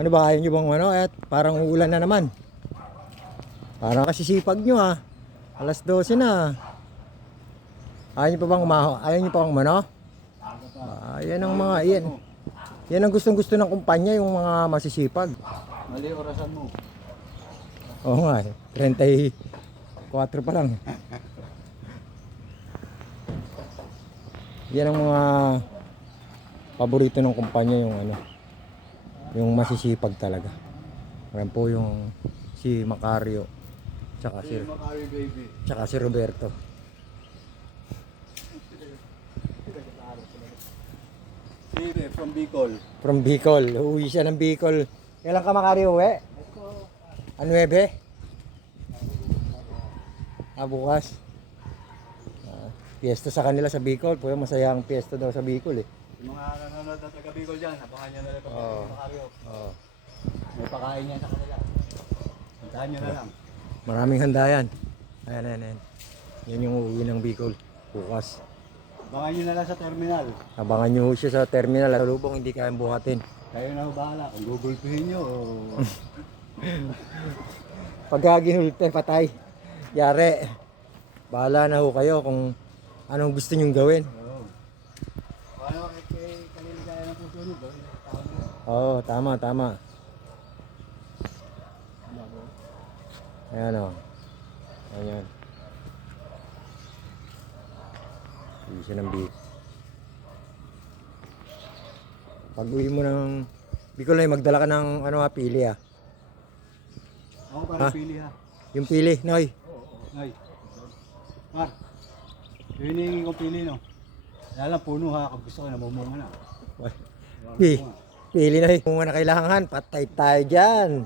Ano ba, ayaw nyo bang ano? At parang uulan na naman. Parang kasisipag nyo ha. Alas 12 na. Ayaw nyo pa bang ayaw nyo pa bang ano? Yan ang mga, yan ang gustong gusto ng kumpanya, yung mga masisipag. Mali orasan mo. Oo nga 34 pa lang. Yan ang mga paborito ng kumpanya, yung ano, yung masisipag talaga. Yan po yung si Macario, tsaka si Roberto. From Bicol. From Bicol, uuwi siya ng Bicol. Kailan ka Macario uwi? Ano 9? Bukas. Piyesta sa kanila sa Bicol. Puyo, masaya ang piyesta daw sa Bicol eh. Yung mga nanonood na taga Bicol dyan, abangan nyo na rin pag Macario. Oo. May pakain yan sa kanila. Puntahan nyo na lang. Maraming handa yan. Ayan. Yan yung uuwi ng Bicol. Bukas. Abangan nyo na lang sa terminal. Abangan nyo siya sa terminal. Lubong hindi kayang buhatin. Kayo na bahala kung gugulpihin nyo o... Pagka ginulte, patay. Yari. Bahala na ho kayo kung anong gusto nyong gawin. Oo. Paano kay kaliligaya ng puso nyo? Gawin ng tao nyo. Oo, tama. Ayan o. Ayan. Hindi siya ng Bicol. Pag uwi mo ng Bicol na magdala ka ng ano, pili ha. Ako parang pili ha. Yung pili, Noy. Ay. Mar. Yung hinihingi kong pili no. Kaya lang puno ha. Kung gusto ko namumunga na. Pili na yung mga na kailangan. Patay tayo dyan.